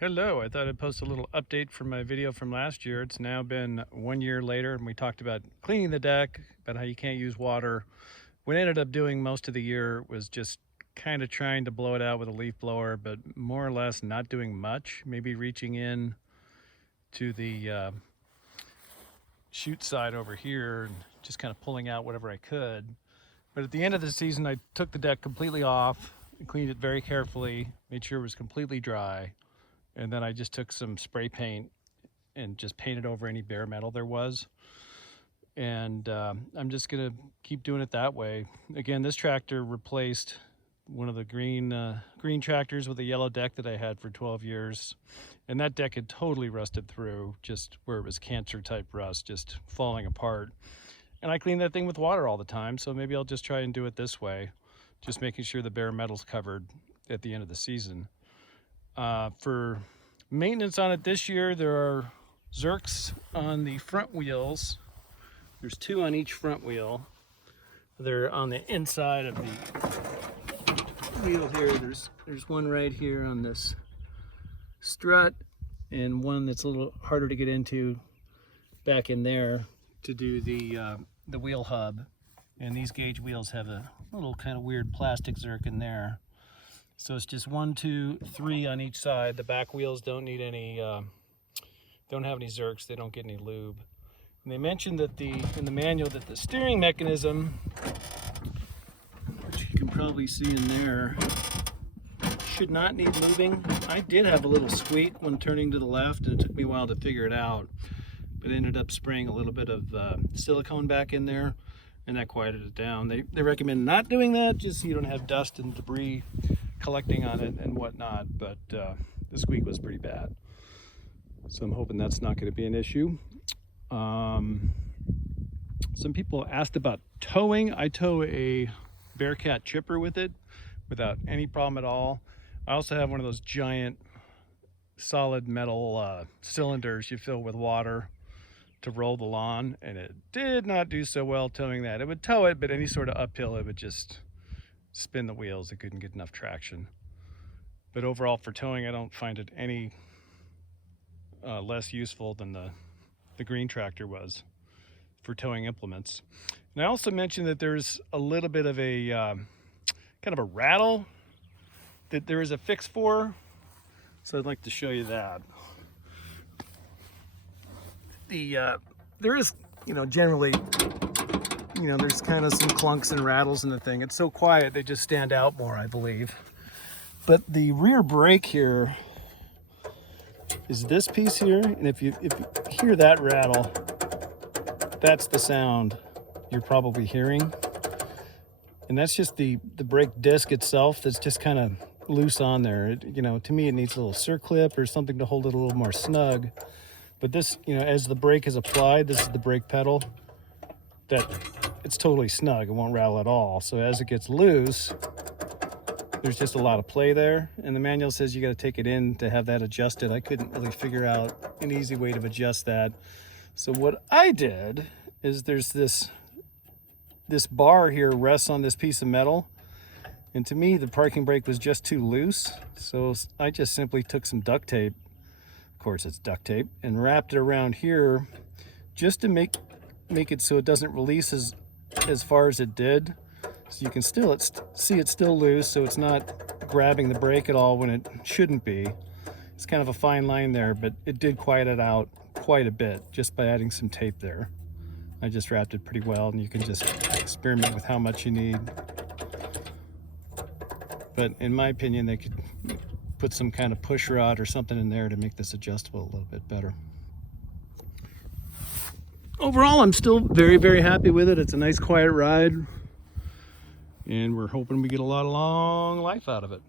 Hello, I thought I'd post a little update from my video from last year. It's now been 1 year later, and we talked about cleaning the deck, about how you can't use water. What I ended up doing most of the year was just kind of trying to blow it out with a leaf blower, but more or less not doing much, maybe reaching in to the chute side over here and just kind of pulling out whatever I could. But at the end of the season, I took the deck completely off, cleaned it very carefully, made sure it was completely dry. And then I just took some spray paint and just painted over any bare metal there was. And I'm just gonna keep doing it that way. Again, this tractor replaced one of the green tractors with a yellow deck that I had for 12 years. And that deck had totally rusted through, just where it was cancer type rust, just falling apart. And I clean that thing with water all the time, so maybe I'll just try and do it this way, just making sure the bare metal's covered at the end of the season. For maintenance on it this year, there are Zerks on the front wheels. There's 2 on each front wheel. They're on the inside of the wheel here. There's one right here on this strut, and one that's a little harder to get into back in there to do the wheel hub. And these gauge wheels have a little kind of weird plastic Zerk in there. So it's just 1, 2, 3 on each side. The back wheels don't need any, don't have any Zerks. They don't get any lube. And they mentioned that in the manual that the steering mechanism, which you can probably see in there, should not need moving. I did have a little squeak when turning to the left, and it took me a while to figure it out. But I ended up spraying a little bit of silicone back in there, and that quieted it down. They recommend not doing that, just so you don't have dust and debris collecting on it and whatnot, but the squeak was pretty bad. So I'm hoping that's not going to be an issue. Some people asked about towing. I tow a Bearcat chipper with it without any problem at all. I also have one of those giant solid metal cylinders you fill with water to roll the lawn, and it did not do so well towing that. It would tow it, but any sort of uphill, it would just spin the wheels. It couldn't get enough traction. But overall, for towing, I don't find it any less useful than the green tractor was for towing implements. And I also mentioned that there's a little bit of a kind of a rattle that there is a fix for. So I'd like to show you that. There is, generally, there's kind of some clunks and rattles in the thing. It's so quiet, they just stand out more, I believe. But the rear brake here is this piece here, and if you hear that rattle, that's the sound you're probably hearing. And that's just the brake disc itself that's just kind of loose on there. To me, it needs a little circlip or something to hold it a little more snug. But this, as the brake is applied, this is the brake pedal, that it's totally snug. It won't rattle at all. So as it gets loose, there's just a lot of play there. And the manual says you got to take it in to have that adjusted. I couldn't really figure out an easy way to adjust that. So what I did is there's this bar here rests on this piece of metal. And to me, the parking brake was just too loose. So I just simply took some duct tape. Of course, it's duct tape, and wrapped it around here just to make it so it doesn't release as far as it did. So you can still see it's still loose, so it's not grabbing the brake at all when it shouldn't be. It's kind of a fine line there, but it did quiet it out quite a bit just by adding some tape there. I just wrapped it pretty well, and you can just experiment with how much you need. But in my opinion, they could put some kind of push rod or something in there to make this adjustable a little bit better. Overall, I'm still very, very happy with it. It's a nice quiet ride, and we're hoping we get a lot of long life out of it.